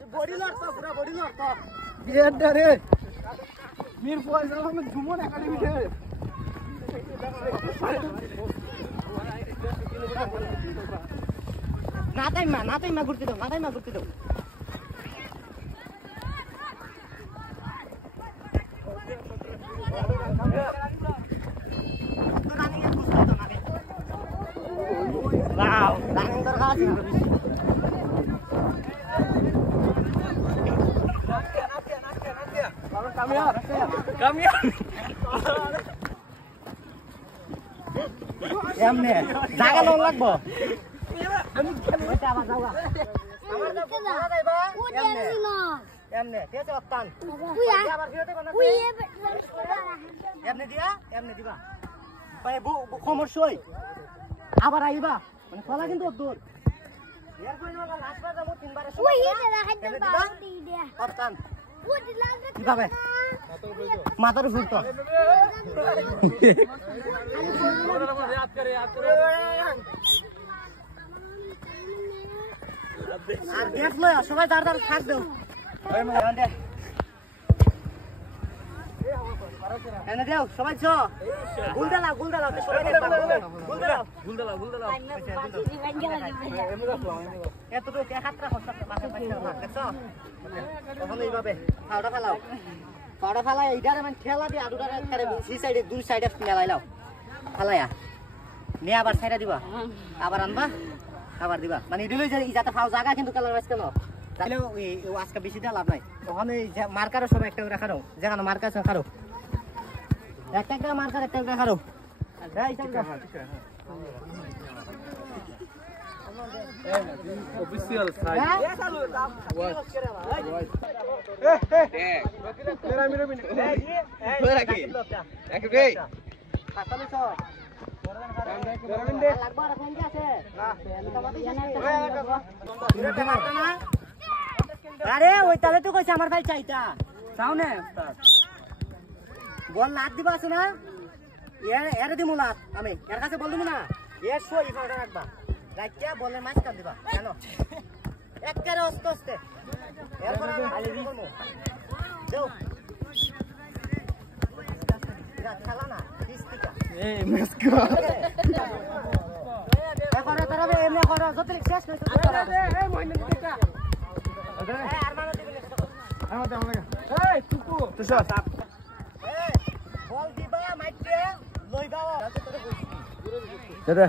Body লড়তো পুরো body লড়তো বিয়ের রে মির ফয়সাল আহমেদ জুমন একাডেমি রে না তাইমা ঘুরতে দাও wow running দরকার আছে এমনে জায়গা লোন লাগবো আমি ওইটা আবার যাওগা আমার তো ভাড়া দেবা এমনে ঠিক আছে অত্তান আবার ভিডিওতে বানাবি এমনে দিবা ভাই সমস্যাই আবার আইবা মানে কলা কিন্তু দূর এর কই না লাস্ট বার যাবো তিনবারে ওই এটা হাইতে বাড়ি দে অত্তান কিভাবে মাথার উপর তো याद करे আর দেখ লয় সবাই দাঁড় থাক দাও এনে দাও সবাই চ গুলদালা সবাই দেখবা গুলদালা এতটুকু কে হাতরা হচ্ছে পাশে দেখছো তখন এইভাবে পাউডা ফেলাই এইটারে মানে ঠেলা দিয়ে আলুটারে করে সি সাইডে দুই সাইডে মেলাইলাও ফালায়া নে আবার ছাইরা দিবা আবার আনবা আবার দিবা মানে দিলই যে যাতে ফাও জায়গা কিন্তু কালার বাইস কেন তাহলে ওই আজকে বেশি দেওয়া লাভ নাই তখন এই মার্কারও সব একটা করে রাখারো যেখানে মার্কার আছে খারো একটা মার্কার একটা করে রাখারো Official side. আরে ওই তাহলে তো কইছে আমার ভাই চাইতা চাও না বল লাগ দিবা আছে না এর দিমু লাগ আমি এর কাছে বল দিমু না এর সই ফাটা রাখবা রাখিয়া বলে মাছ কাট দিবা জানো একবারে আস্তে এরপর আমি খালি দিব যাও যা খেলা না 30 টাকা এই মেসকো এরপর তারবে এমনি করো যত শেষ হইছে এই মহিনা টাকা এই আরমানো দিবি আমাদের এই টুকু তো সাপ এই বল দিবা মাইতে লইবা দাদা